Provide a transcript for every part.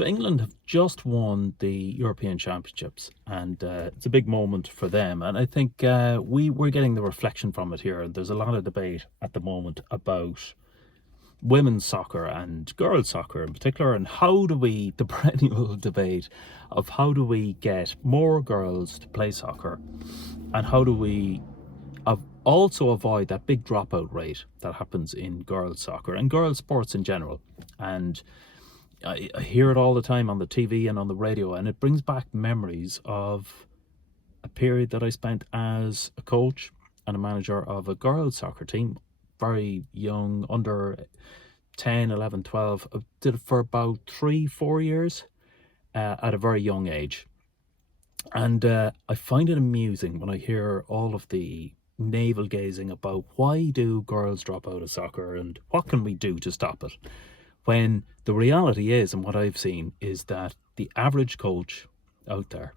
So England have just won the European Championships, and it's a big moment for them. And I think we're getting the reflection from it here. And there's a lot of debate at the moment about women's soccer and girls' soccer in particular, and how do we, the perennial debate of how do we get more girls to play soccer, and how do we also avoid that big dropout rate that happens in girls' soccer and girls' sports in general. And I hear it all the time on the TV and on the radio, and it brings back memories of a period that I spent as a coach and a manager of a girls' soccer team, very young, under 10, 11, 12. I did it for about 3-4 years at a very young age. And I find it amusing when I hear all of the navel gazing about why do girls drop out of soccer and what can we do to stop it, when the reality is, and what I've seen, is that the average coach out there,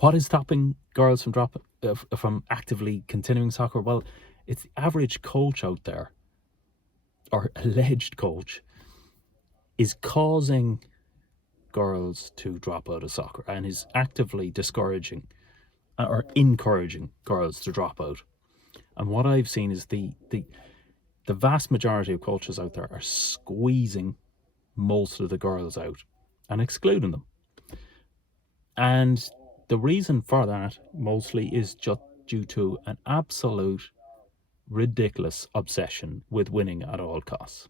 what is stopping girls from actively continuing soccer? Well, it's the average coach out there, or alleged coach, is causing girls to drop out of soccer and is actively discouraging or encouraging girls to drop out. And what I've seen is the vast majority of coaches out there are squeezing most of the girls out and excluding them. And the reason for that mostly is just due to an absolute ridiculous obsession with winning at all costs.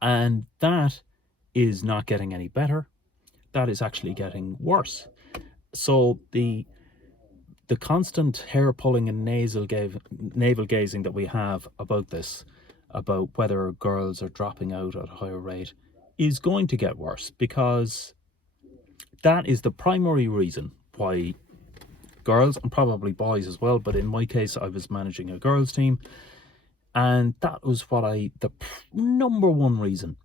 And that is not getting any better. That is actually getting worse. So the constant hair pulling and navel gazing that we have about this, about whether girls are dropping out at a higher rate, is going to get worse, because that is the primary reason why girls, and probably boys as well, but in my case I was managing a girls team, and that was the number one reason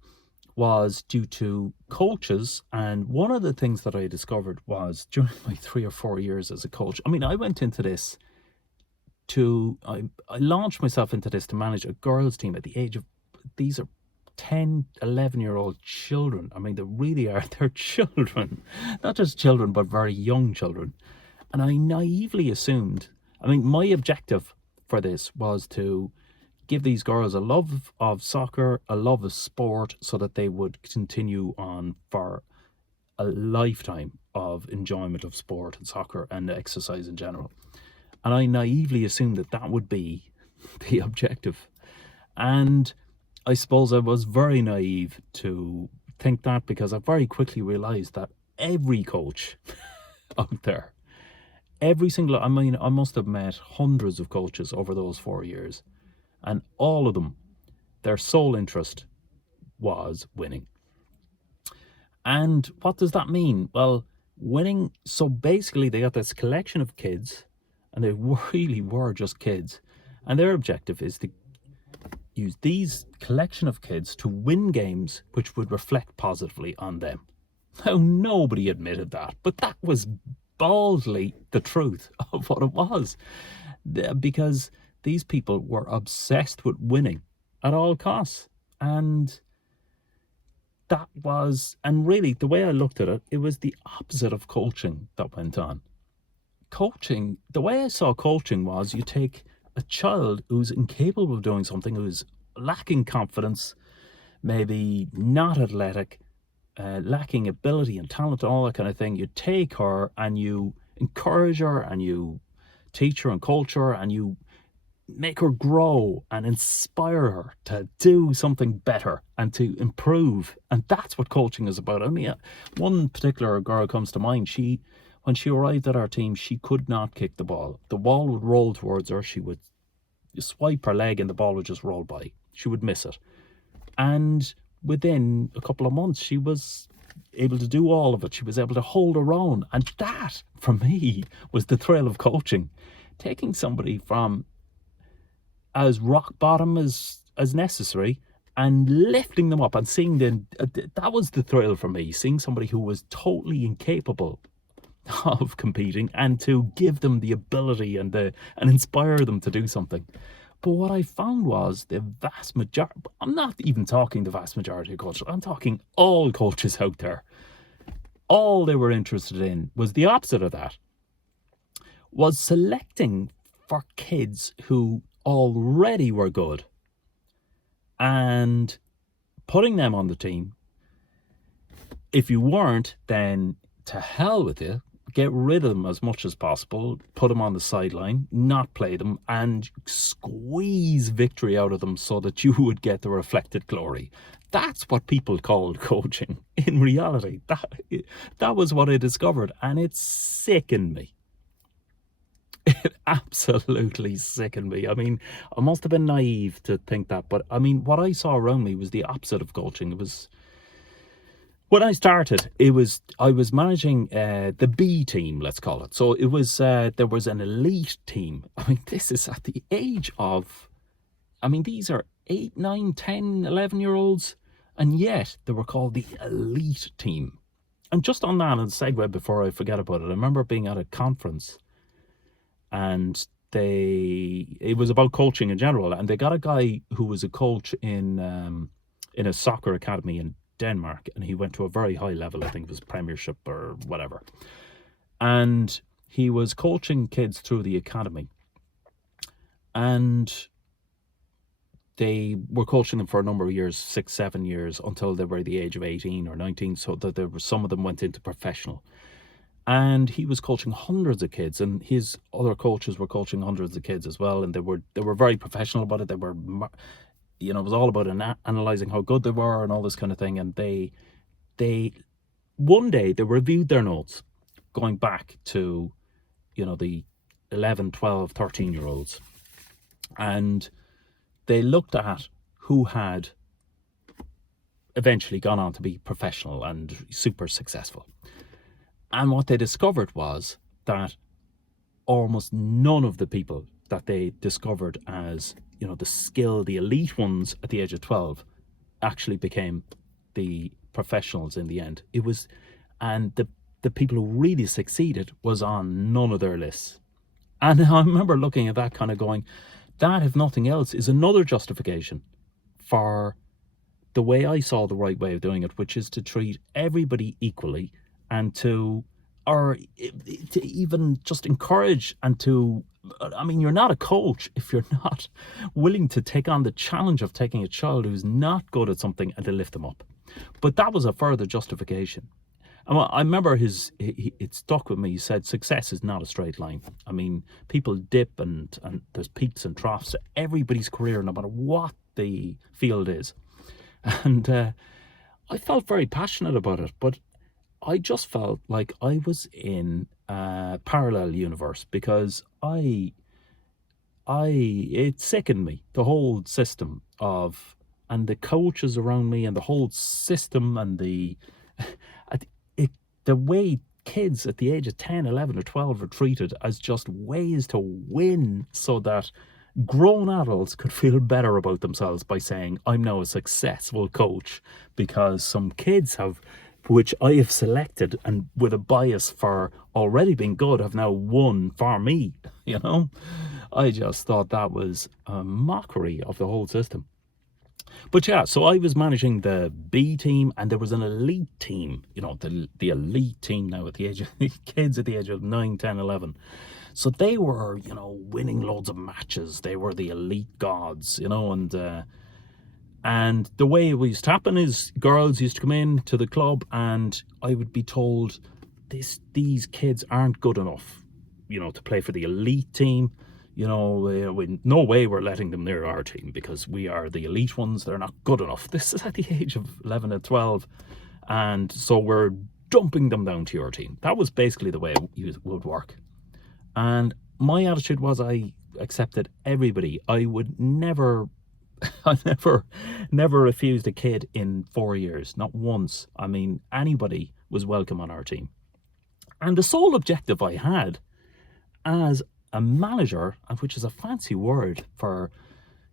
was due to coaches. And one of the things that I discovered was during my 3 or 4 years as a coach, I mean, I went into this I launched myself into this to manage a girls team at the age of, these are 10, 11-year-old children. I mean, they really are, they're children, not just children, but very young children. And I naively assumed, I mean, my objective for this was to give these girls a love of soccer, a love of sport, so that they would continue on for a lifetime of enjoyment of sport and soccer and exercise in general. And I naively assumed that that would be the objective. And I suppose I was very naive to think that, because I very quickly realized that every coach out there, I mean, I must have met hundreds of coaches over those 4 years, and all of them, their sole interest was winning. And what does that mean? Well, winning, so basically they got this collection of kids, and they really were just kids, and their objective is to use these collection of kids to win games which would reflect positively on them. Now, nobody admitted that, but that was baldly the truth of what it was, because these people were obsessed with winning at all costs. And that was, and really the way I looked at it, it was the opposite of coaching that went on. Coaching, the way I saw coaching was, you take a child who's incapable of doing something, who's lacking confidence, maybe not athletic, lacking ability and talent and all that kind of thing. You take her and you encourage her and you teach her and coach her and you make her grow and inspire her to do something better and to improve. And that's what coaching is about. I mean, one particular girl comes to mind. When she arrived at our team, she could not kick the ball. The ball would roll towards her. She would swipe her leg and the ball would just roll by. She would miss it. And within a couple of months, she was able to do all of it. She was able to hold her own. And that, for me, was the thrill of coaching. Taking somebody from as rock bottom as necessary and lifting them up and seeing that was the thrill for me. Seeing somebody who was totally incapable of competing and to give them the ability and inspire them to do something But what I found was the vast majority, I'm not even talking the vast majority of coaches, I'm talking all coaches out there, all they were interested in was the opposite of that, was selecting for kids who already were good and putting them on the team. If you weren't, then to hell with you. Get rid of them as much as possible, put them on the sideline, not play them, and squeeze victory out of them so that you would get the reflected glory. That's what people called coaching. In reality, that was what I discovered, and it sickened me. It absolutely sickened me. I mean, I must have been naive to think that, but I mean, what I saw around me was the opposite of coaching. It was, when I started, I was managing the B team, let's call it. So it was there was an elite team. I mean, this is at the age of, I mean, these are 8, 9, 10, 11-year-olds, and yet they were called the elite team. And just on that, and segue before I forget about it, I remember being at a conference, and it was about coaching in general, and they got a guy who was a coach in a soccer academy in Denmark, and he went to a very high level, I think it was Premiership or whatever, and he was coaching kids through the academy, and they were coaching them for a number of years, 6, 7 years, until they were the age of 18 or 19, so that there were, some of them went into professional. And he was coaching hundreds of kids, and his other coaches were coaching hundreds of kids as well, and they were very professional about it. They were, you know, it was all about analysing how good they were and all this kind of thing. And they one day they reviewed their notes going back to, you know, the 11, 12, 13-year-olds, and they looked at who had eventually gone on to be professional and super successful. And what they discovered was that almost none of the people that they discovered as, you know, the elite ones at the age of 12 actually became the professionals in the end. It was, and the people who really succeeded was on none of their lists. And I remember looking at that kind of going, that, if nothing else, is another justification for the way I saw the right way of doing it, which is to treat everybody equally, and to even just encourage and to, I mean, you're not a coach if you're not willing to take on the challenge of taking a child who's not good at something and to lift them up. But that was a further justification. And I remember it stuck with me. He said, success is not a straight line. I mean, people dip and there's peaks and troughs to everybody's career, no matter what the field is. And I felt very passionate about it, but I just felt like I was in a parallel universe, because it sickened me, the whole system of, and the coaches around me, and the whole system, and the way kids at the age of 10, 11 or 12 are treated as just ways to win, so that grown adults could feel better about themselves by saying, I'm now a successful coach because some kids have, which I have selected and with a bias for already being good, have now won for me, you know. I just thought that was a mockery of the whole system. But yeah, so I was managing the B team, and there was an elite team, you know, the elite team now at the age of kids at the age of 9, 10, 11. So they were, you know, winning loads of matches. They were the elite gods, you know, and the way it used to happen is girls used to come in to the club, and I would be told, these kids aren't good enough, you know, to play for the elite team. You know, no way we're letting them near our team because we are the elite ones. They're not good enough. This is at the age of 11 and 12. And so we're dumping them down to your team. That was basically the way it would work. And my attitude was, I accepted everybody. I would never refused a kid in 4 years, not once. I mean, anybody was welcome on our team. And the sole objective I had as a manager, and which is a fancy word for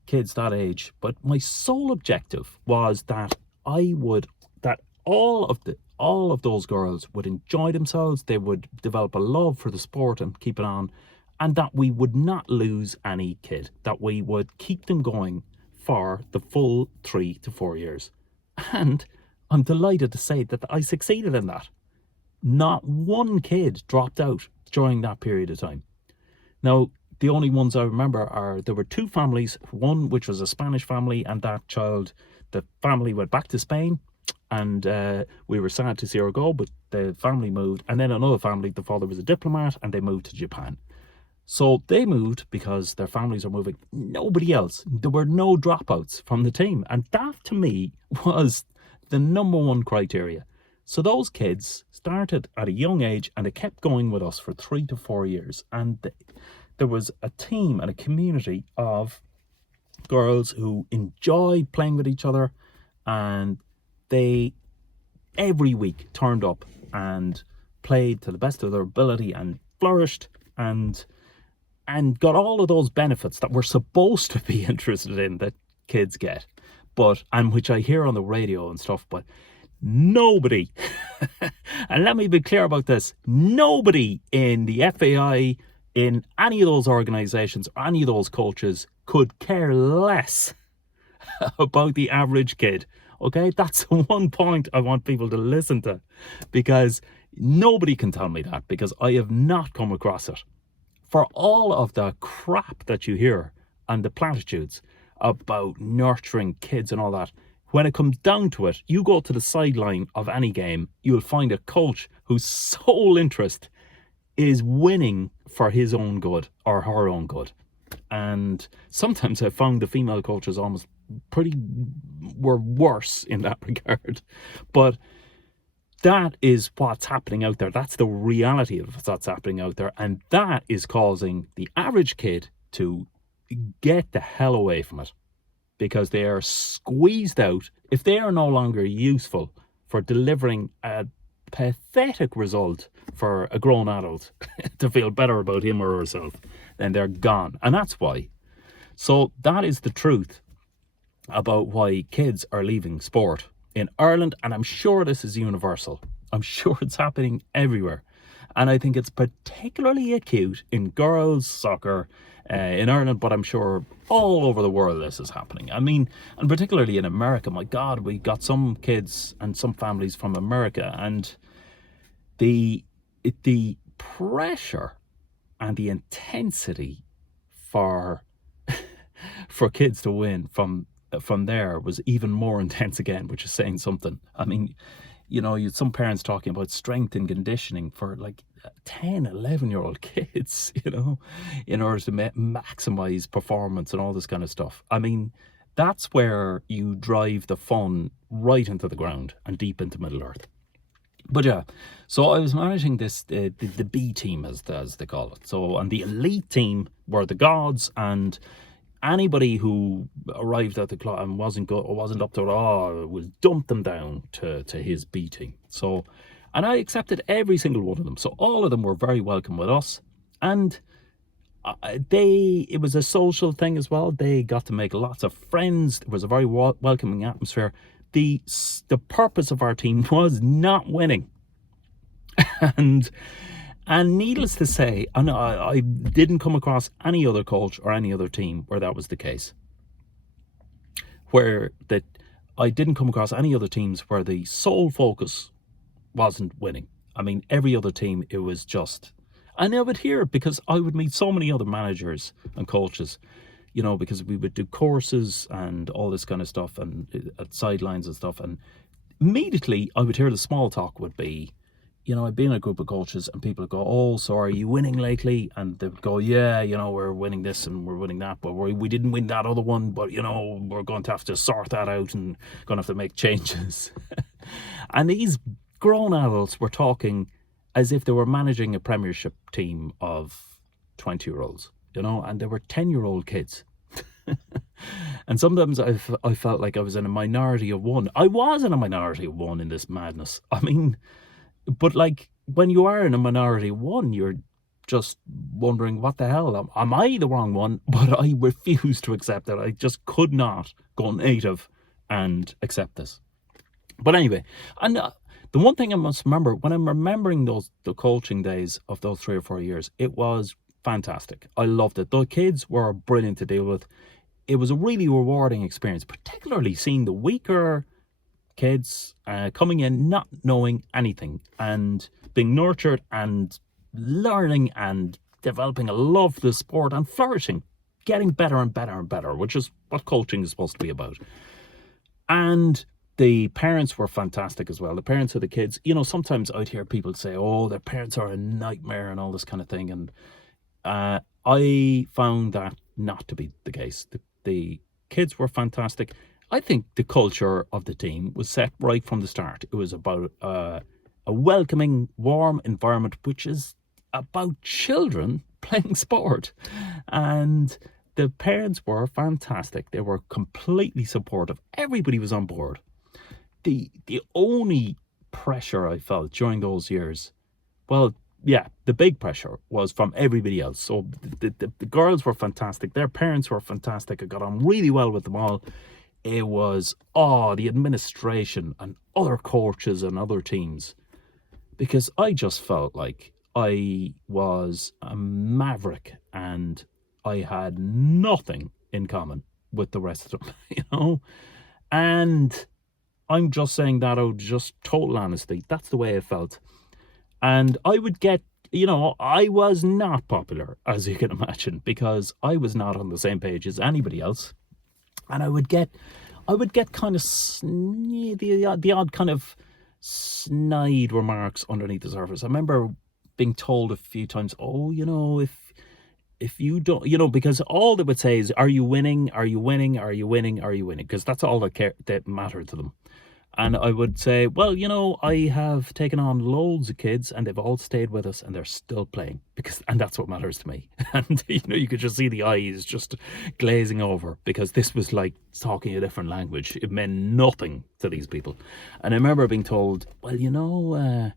kids that age, but my sole objective was that all of those girls would enjoy themselves, they would develop a love for the sport and keep it on, and that we would not lose any kid, that we would keep them going for the full 3 to 4 years. And I'm delighted to say that I succeeded in that. Not one kid dropped out during that period of time. Now, the only ones I remember are, there were 2 families, one which was a Spanish family, and the family went back to Spain, and we were sad to see her go, but the family moved. And then another family, the father was a diplomat, and they moved to Japan. So they moved because their families are moving. Nobody else. There were no dropouts from the team. And that, to me, was the number one criteria. So those kids started at a young age, and they kept going with us for 3 to 4 years. And there was a team and a community of girls who enjoyed playing with each other, and they every week turned up and played to the best of their ability and flourished and got all of those benefits that we're supposed to be interested in, that kids get, and which I hear on the radio and stuff, but nobody, and let me be clear about this, nobody in the FAI, in any of those organisations or any of those coaches, could care less about the average kid. Okay, that's one point I want people to listen to, because nobody can tell me that, because I have not come across it. For all of the crap that you hear and the platitudes about nurturing kids and all that, when it comes down to it, you go to the sideline of any game, you'll find a coach whose sole interest is winning for his own good or her own good. And sometimes I found the female coaches were worse in that regard. But that is what's happening out there. That's the reality of what's happening out there. And that is causing the average kid to get the hell away from it, because they are squeezed out. If they are no longer useful for delivering a pathetic result for a grown adult to feel better about him or herself, then they're gone. And that's why. So that is the truth about why kids are leaving sport in Ireland, and I'm sure this is universal. I'm sure it's happening everywhere. And I think it's particularly acute in girls' soccer in Ireland, but I'm sure all over the world this is happening. I mean, and particularly in America, my God, we got some kids and some families from America, and the pressure and the intensity for kids to win from there was even more intense again, which is saying something. I mean, you know, you had some parents talking about strength and conditioning for like 10, 11-year-old kids, you know, in order to maximize performance and all this kind of stuff. I mean, that's where you drive the fun right into the ground and deep into Middle Earth. But yeah, so I was managing this, the B team as they call it. So, and the elite team were the gods, and anybody who arrived at the club and wasn't up to it all was dumped them down to his B team. So, and I accepted every single one of them. So all of them were very welcome with us, and it was a social thing as well. They got to make lots of friends. It was a very welcoming atmosphere. The purpose of our team was not winning, and needless to say, I didn't come across any other coach or any other team where that was the case. I didn't come across any other teams where the sole focus wasn't winning. I mean, every other team, it was just, and I would hear it because I would meet so many other managers and coaches, you know, because we would do courses and all this kind of stuff and at sidelines and stuff. And immediately I would hear the small talk would be, you know, I'd be in a group of coaches and people would go, oh, so are you winning lately? And they would go, yeah, you know, we're winning this and we're winning that, but we didn't win that other one, but, you know, we're going to have to sort that out and going to have to make changes. And these grown adults were talking as if they were managing a premiership team of 20-year-olds, you know, and they were 10-year-old kids. And sometimes I felt like I was in a minority of one. I was in a minority of one in this madness. I mean, but like when you are in a minority of one, you're just wondering, what the hell? Am I the wrong one? But I refuse to accept it. I just could not go native and accept this. But anyway, and the one thing I must remember when I'm remembering the coaching days of those 3 or 4 years, it was fantastic. I loved it. The kids were brilliant to deal with. It was a really rewarding experience, particularly seeing the weaker kids coming in not knowing anything and being nurtured and learning and developing a love for the sport and flourishing, getting better and better and better, which is what coaching is supposed to be about. And the parents were fantastic as well. The parents of the kids, you know, sometimes I'd hear people say, oh, their parents are a nightmare and all this kind of thing. And I found that not to be the case. The kids were fantastic. I think the culture of the team was set right from the start. It was about a welcoming, warm environment, which is about children playing sport. And the parents were fantastic. They were completely supportive. Everybody was on board. The only pressure I felt during those years, well, yeah, the big pressure was from everybody else. So the girls were fantastic. Their parents were fantastic. I got on really well with them all. It was, the administration and other coaches and other teams. Because I just felt like I was a maverick and I had nothing in common with the rest of them, you know? And I'm just saying that out of just total honesty. That's the way I felt. And I would get, you know, I was not popular, as you can imagine, because I was not on the same page as anybody else. And I would get kind of the odd kind of snide remarks underneath the surface. I remember being told a few times, oh, you know, if you don't, you know, because all they would say is, are you winning? Are you winning? Are you winning? Are you winning? Because that's all that mattered to them. And I would say, well, you know, I have taken on loads of kids and they've all stayed with us and they're still playing, and that's what matters to me. And, you know, you could just see the eyes just glazing over because this was like talking a different language. It meant nothing to these people. And I remember being told, well, you know,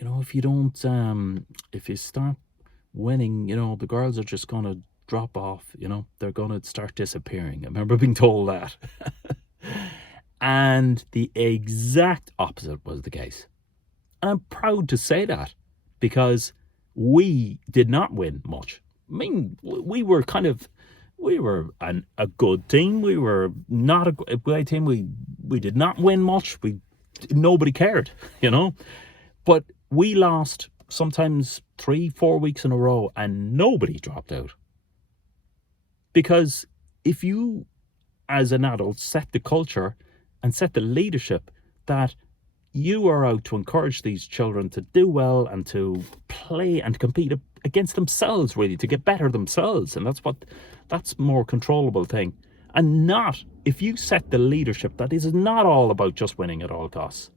if you don't, if you start winning, you know, the girls are just going to drop off, you know, they're going to start disappearing. I remember being told that. And the exact opposite was the case. And I'm proud to say that because we did not win much. I mean, we were a good team. We were not a great team. We did not win much. Nobody cared, you know. But we lost sometimes 3-4 weeks in a row and nobody dropped out. Because if you, as an adult, set the culture and set the leadership that you are out to encourage these children to do well and to play and compete against themselves, really, to get better themselves. And that's more controllable thing. And not, if you set the leadership that is not all about just winning at all costs,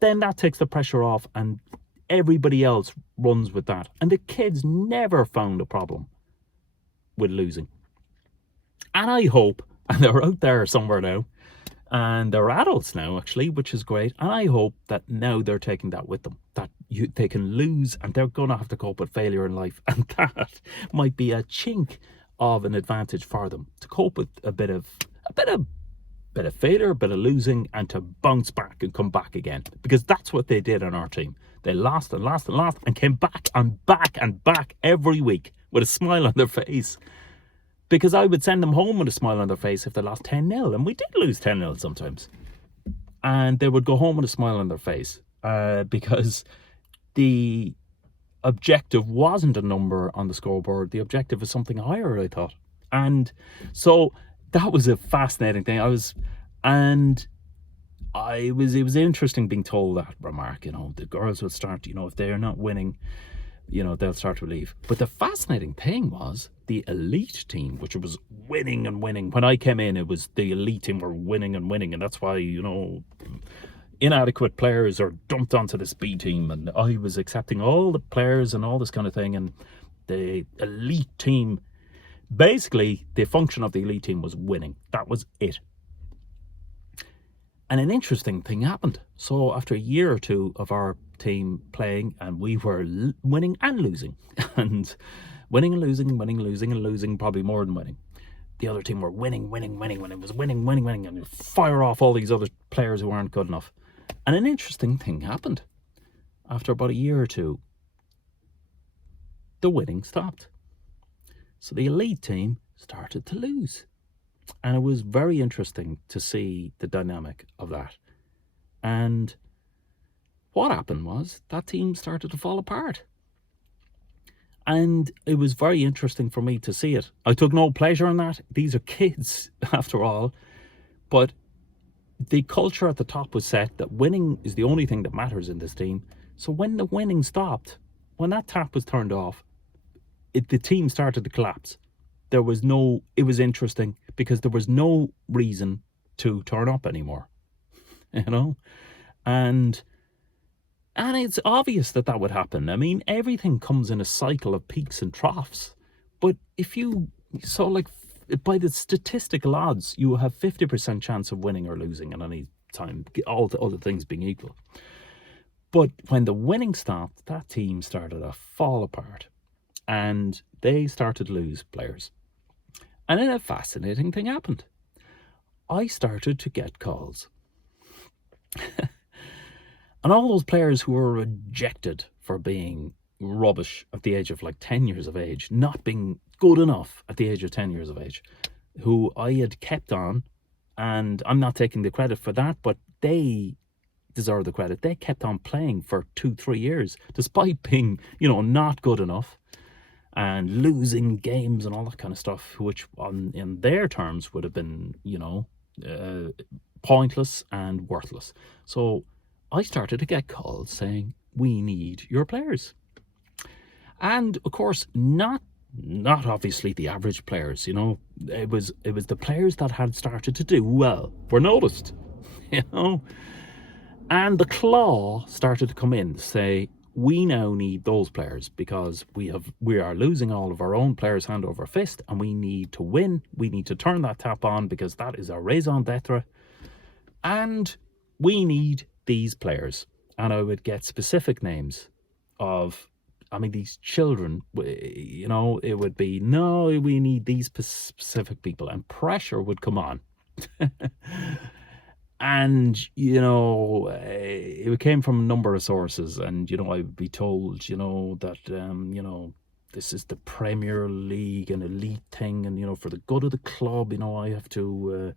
then that takes the pressure off and everybody else runs with that. And the kids never found a problem with losing. And I hope, and they're out there somewhere now, and they're adults now, actually, which is great. And I hope that now they're taking that with them, that they can lose and they're going to have to cope with failure in life. And that might be a chink of an advantage for them to cope with a bit of failure, a bit of losing, and to bounce back and come back again. Because that's what they did on our team. They lost and lost and lost and came back and back and back every week with a smile on their face. Because I would send them home with a smile on their face if they lost 10-0. And we did lose 10-0 sometimes. And they would go home with a smile on their face. Because the objective wasn't a number on the scoreboard. The objective was something higher, I thought. And so that was a fascinating thing. It was interesting being told that remark, you know, the girls would start, you know, if they're not winning, you know, they'll start to leave. But the fascinating thing was the elite team, which was winning and winning. When I came in, it was the elite team were winning and winning. And that's why, you know, inadequate players are dumped onto this B team. And I was accepting all the players and all this kind of thing. And the elite team, basically, the function of the elite team was winning. That was it. And an interesting thing happened. So after a year or two of our team playing, and we were winning and losing, and winning and losing, probably more than winning. The other team were winning, when it was winning, and you fire off all these other players who aren't good enough. And an interesting thing happened. After about a year or two, the winning stopped. So the elite team started to lose. And it was very interesting to see the dynamic of that. And what happened was that team started to fall apart. And it was very interesting for me to see it. I took no pleasure in that. These are kids, after all. But the culture at the top was set that winning is the only thing that matters in this team. So when the winning stopped, when that tap was turned off, the team started to collapse. It was interesting because there was no reason to turn up anymore, you know? And it's obvious that would happen. I mean, everything comes in a cycle of peaks and troughs. But by the statistical odds, you have 50% chance of winning or losing at any time, all the other things being equal. But when the winning stopped, that team started to fall apart. And they started to lose players. And then a fascinating thing happened. I started to get calls. And all those players who were rejected for being rubbish at the age of 10 years of age, not being good enough at the age of 10 years of age, who I had kept on, and I'm not taking the credit for that, but they deserve the credit. They kept on playing for 2-3 years, despite being, not good enough and losing games and all that kind of stuff, which in their terms would have been, pointless and worthless. So I started to get calls saying, we need your players. And of course, not obviously the average players, it was the players that had started to do well were noticed, and the claw started to come in to say, we now need those players because we are losing all of our own players hand over fist, and we need to win. We need to turn that tap on because that is our raison d'etre, and we need these players. And I would get specific names of, these children, it would be, no, we need these specific people, and pressure would come on. And, it came from a number of sources, and, I would be told, that, this is the Premier League, an elite thing, and, for the good of the club, I have to,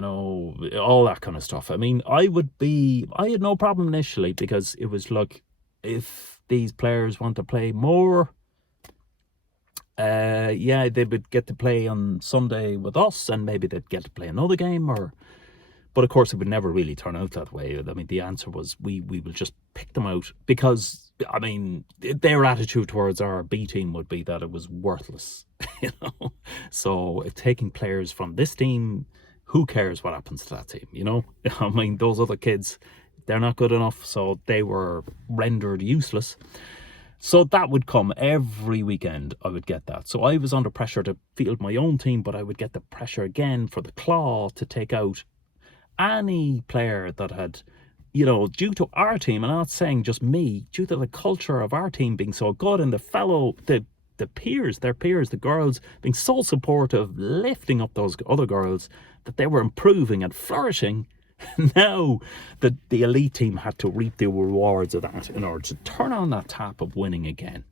all that kind of stuff. I had no problem initially because it was like, if these players want to play more, they would get to play on Sunday with us, and maybe they'd get to play another game, but of course it would never really turn out that way. The answer was we will just pick them out because, their attitude towards our B team would be that it was worthless, So taking players from this team, who cares what happens to that team, those other kids, they're not good enough, so they were rendered useless. So that would come every weekend. I would get that. So I was under pressure to field my own team, but I would get the pressure again for the claw to take out any player that had, due to our team, and I'm not saying just me, due to the culture of our team being so good, and their peers, the girls, being so supportive, lifting up those other girls, that they were improving and flourishing. Now that the elite team had to reap the rewards of that in order to turn on that tap of winning again.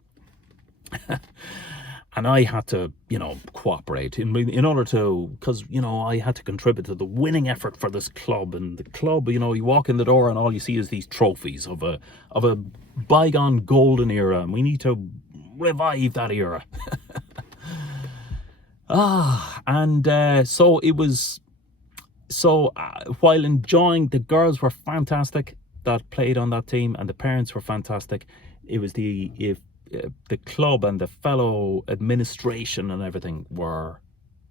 And I had to, cooperate in order to, because, I had to contribute to the winning effort for this club. And the club, you walk in the door and all you see is these trophies of a bygone golden era. And we need to revive that era. So it was, while enjoying, the girls were fantastic that played on that team, and the parents were fantastic. It was the club and the fellow administration and everything were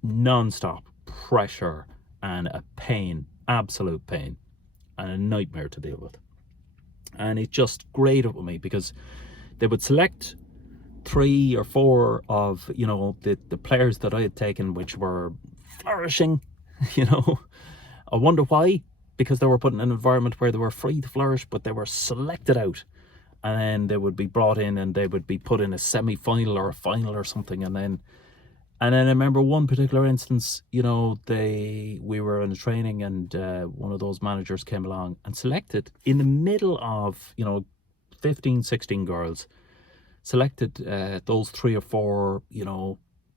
non-stop pressure and a pain, absolute pain, and a nightmare to deal with. And it just grated with me because they would select 3 or 4 of, the players that I had taken, which were flourishing, I wonder why, because they were put in an environment where they were free to flourish, but they were selected out. And then they would be brought in and they would be put in a semi-final or a final or something. And then I remember one particular instance, we were in a training, and one of those managers came along and selected in the middle of, 15, 16 girls, selected those 3 or 4,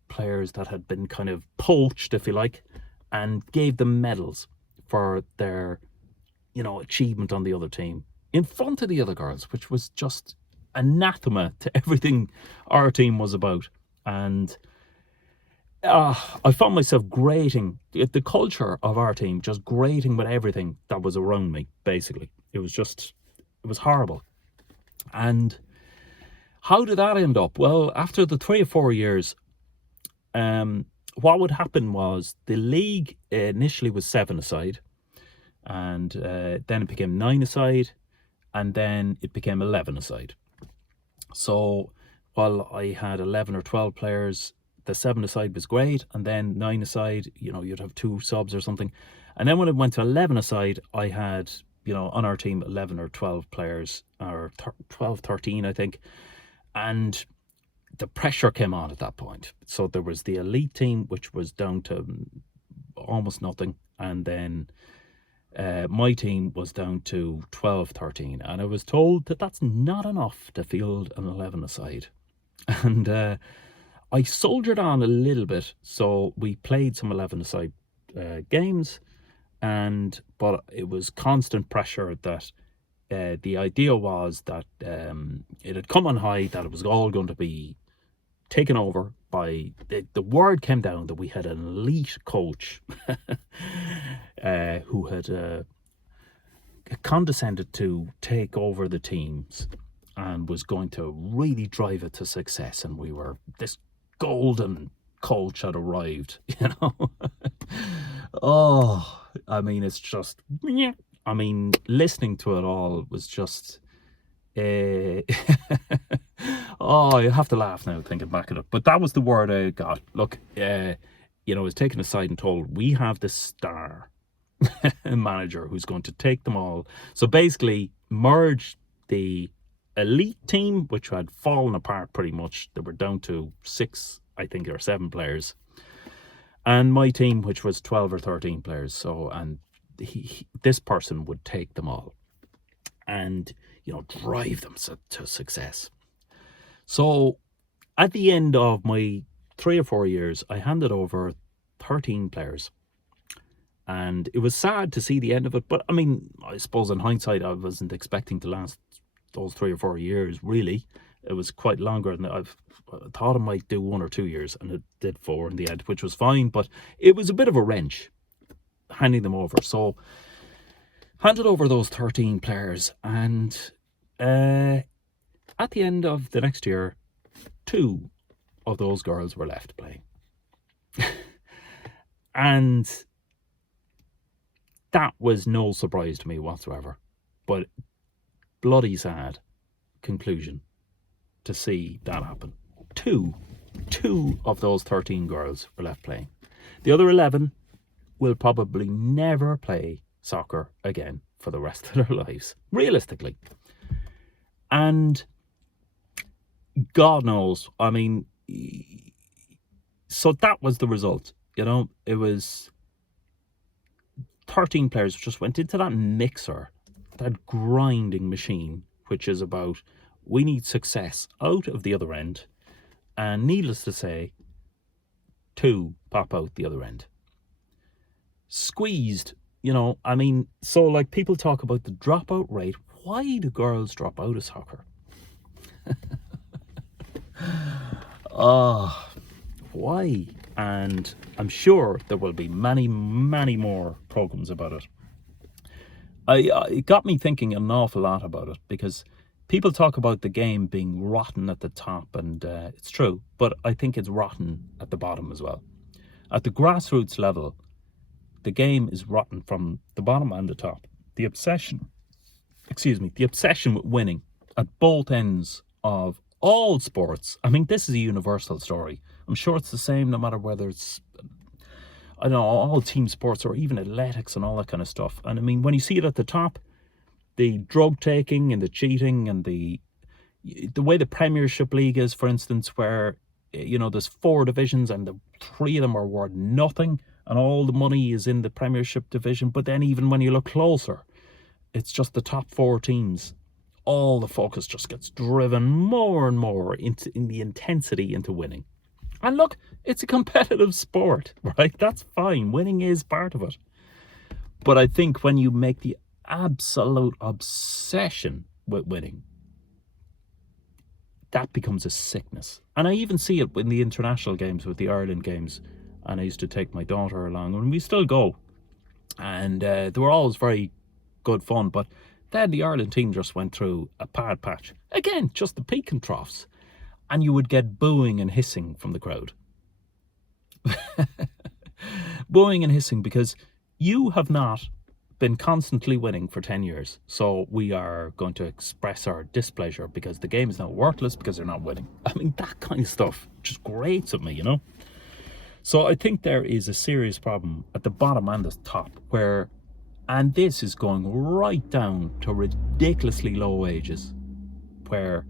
players that had been kind of poached, if you like, and gave them medals for their, achievement on the other team in front of the other girls, which was just anathema to everything our team was about. And I found myself grating at the culture of our team, just grating with everything that was around me, basically. It was horrible. And how did that end up? Well, after the 3 or 4 years, what would happen was the league initially was 7-a-side, and then it became 9-a-side, and then it became 11-a-side. So while I had 11 or 12 players, the 7-a-side was great, and then 9-a-side, you'd have 2 subs or something. And then when it went to 11-a-side, I had, on our team 11 or 12 players, or 12, 13, I think. And the pressure came on at that point. So there was the elite team, which was down to almost nothing. And then my team was down to 12, 13. And I was told that that's not enough to field an 11-a-side. And I soldiered on a little bit. So we played some 11-a-side games. But it was constant pressure that the idea was that it had come on high, that it was all going to be taken over by the word came down that we had an elite coach who had condescended to take over the teams and was going to really drive it to success. And we were, this golden coach had arrived, Oh, I mean, it's just, listening to it all was just, oh, you have to laugh now thinking back at it. But that was the word I got. Look, I was taken aside and told, we have the star manager who's going to take them all. So basically, merge the elite team, which had fallen apart pretty much. They were down to 6, I think, or 7 players. And my team, which was 12 or 13 players. So, and this person would take them all and, drive them to success. So at the end of my 3 or 4 years, I handed over 13 players. And it was sad to see the end of it. But I suppose in hindsight, I wasn't expecting to last those 3 or 4 years, really. It was quite longer than I thought I might do 1 or 2 years, and it did 4 in the end, which was fine. But it was a bit of a wrench handing them over. So handed over those 13 players, and at the end of the next year, 2 of those girls were left playing. And that was no surprise to me whatsoever. But bloody sad conclusion to see that happen. Two of those 13 girls were left playing. The other 11 will probably never play soccer again for the rest of their lives, realistically. And God knows, so that was the result. It was 13 players just went into that mixer, that grinding machine, which is about, we need success out of the other end. And needless to say, 2 pop out the other end. Squeezed, so like people talk about the dropout rate. Why do girls drop out of soccer? Why? And I'm sure there will be many, many more programs about it. It got me thinking an awful lot about it, because people talk about the game being rotten at the top, and it's true, but I think it's rotten at the bottom as well. At the grassroots level, the game is rotten from the bottom and the top. The obsession with winning at both ends of all sports. This is a universal story. I'm sure it's the same no matter whether it's, all team sports or even athletics and all that kind of stuff. And when you see it at the top, the drug taking and the cheating and the way the Premiership League is, for instance, where, there's 4 divisions and the 3 of them are worth nothing and all the money is in the Premiership division. But then even when you look closer, it's just the top 4 teams all the focus just gets driven more and more in the intensity into winning. And look, it's a competitive sport, right? That's fine. Winning is part of it. But I think when you make the absolute obsession with winning, that becomes a sickness. And I even see it in the international games with the Ireland games. And I used to take my daughter along, and we still go. And they were always very good fun. But then the Ireland team just went through a bad patch. Again, just the peak and troughs. And you would get booing and hissing from the crowd. Booing and hissing because you have not been constantly winning for 10 years. So we are going to express our displeasure because the game is now worthless because they're not winning. I mean, that kind of stuff just grates at me, you know. So I think there is a serious problem at the bottom and the top where, and this is going right down to ridiculously low wages, where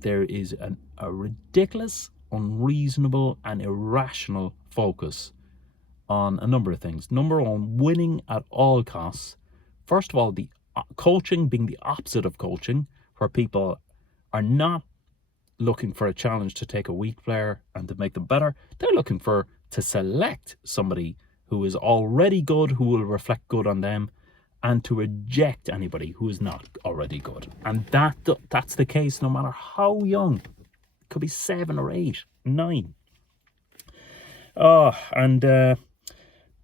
there is a ridiculous, unreasonable and irrational focus on a number of things. Number one, winning at all costs. First of all, the coaching being the opposite of coaching, where people are not looking for a challenge to take a weak player and to make them better. They're looking to select somebody who is already good, who will reflect good on them, and to reject anybody who is not already good. And that's the case no matter how young. It could be 7 or 8, 9.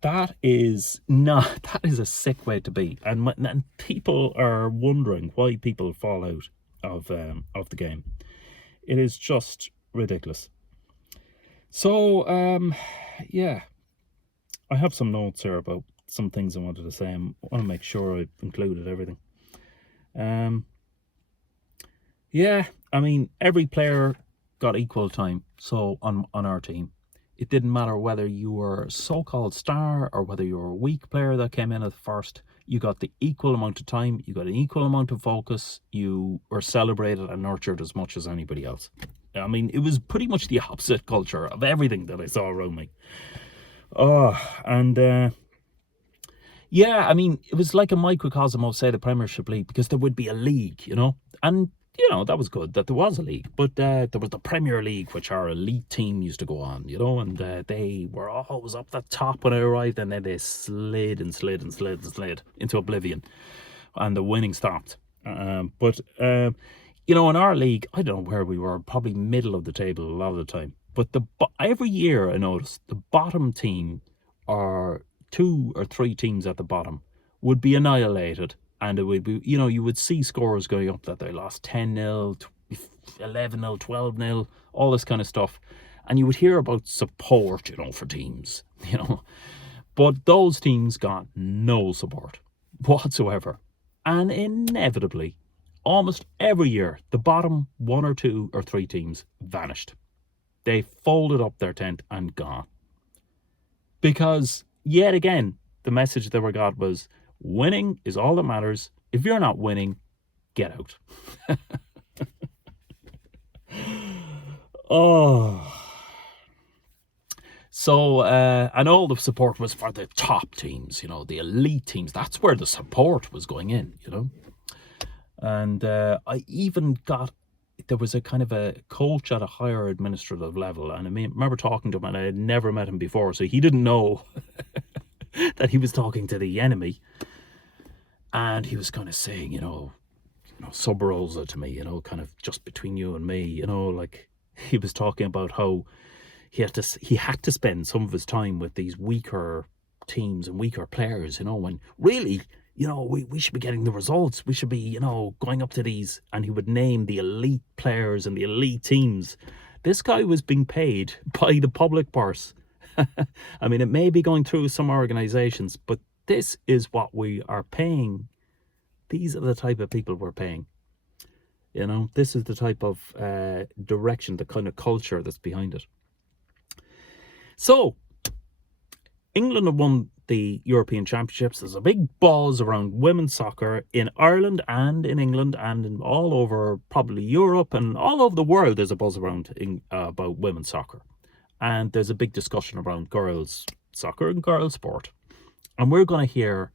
That is a sick way to be. And people are wondering why people fall out of the game. It is just ridiculous. So, yeah, I have some notes here about some things I wanted to say. I want to make sure I included everything. Yeah, I mean, every player got equal time. So on our team, it didn't matter whether you were a so-called star or whether you were a weak player that came in at first. You got the equal amount of time. You got an equal amount of focus. You were celebrated and nurtured as much as anybody else. I mean, it was pretty much the opposite culture of everything that I saw around me. Yeah, I mean, it was like a microcosm of, say, the Premiership League, because there would be a league, you know, and, you know, that was good that there was a league, but there was the Premier League, which our elite team used to go on, you know, and they were always up the top when I arrived, and then they slid into oblivion, and the winning stopped. You know, in our league, I don't know where we were, probably middle of the table a lot of the time. But every year I noticed the bottom team, or 2 or 3 teams at the bottom, would be annihilated. And it would be, you know, you would see scores going up that they lost 10-0, 11-0, 12-0, all this kind of stuff. And you would hear about support, you know, for teams, you know. But those teams got no support whatsoever. And inevitably, almost every year, the bottom 1 or 2 or 3 teams vanished. They folded up their tent and gone. Because, yet again, the message they were got was, winning is all that matters. If you're not winning, get out. So, and all the support was for the top teams, you know, the elite teams. That's where the support was going in, you know. And I even there was a kind of a coach at a higher administrative level. And I remember talking to him, and I had never met him before. So he didn't know that he was talking to the enemy. And he was kind of saying, you know, sub rosa to me, you know, kind of just between you and me, you know, like he was talking about how he had to spend some of his time with these weaker teams and weaker players, you know, when really, you know, we should be getting the results. We should be, you know, going up to these. And he would name the elite players and the elite teams. This guy was being paid by the public purse. I mean, it may be going through some organizations, but this is what we are paying. These are the type of people we're paying. You know, this is the type of direction, the kind of culture that's behind it. So, England have won the European Championships. There's a big buzz around women's soccer in Ireland and in England and all over probably Europe and all over the world. There's a buzz around about women's soccer. And there's a big discussion around girls' soccer and girls' sport. And we're going to hear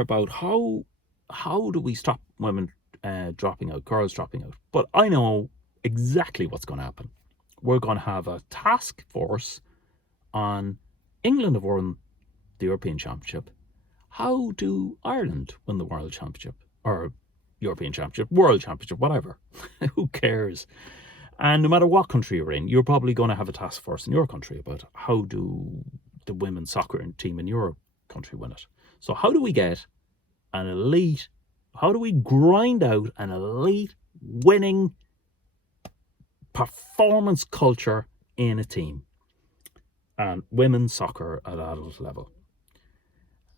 about how how do we stop women dropping out, girls dropping out? But I know exactly what's going to happen. We're going to have a task force on England have won the European Championship. How do Ireland win the World Championship? Or European Championship, World Championship, whatever. Who cares? And no matter what country you're in, you're probably going to have a task force in your country about how do the women's soccer team in your country win it. So how do we get an elite, how do we grind out an elite winning performance culture in a team and women's soccer at adult level?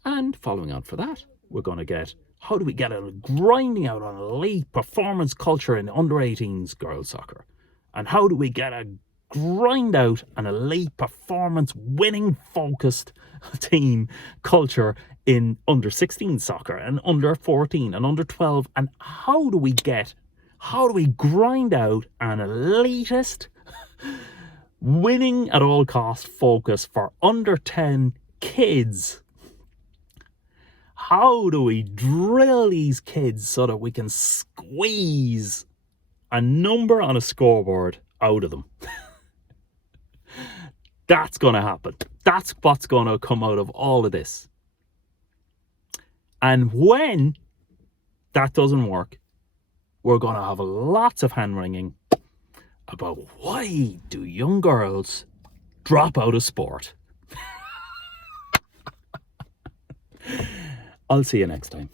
And following on for that, we're going to get, how do we get a grinding out an elite performance culture in under-18s girls soccer? And how do we get a grind out an elite performance winning focused team culture in under-16 soccer and under-14 and under-12? And how do we grind out an elitist winning at all cost focus for under-10 kids? How do we drill these kids so that we can squeeze a number on a scoreboard out of them? That's going to happen. That's what's going to come out of all of this. And when that doesn't work, we're going to have lots of hand-wringing about why do young girls drop out of sport. I'll see you next time.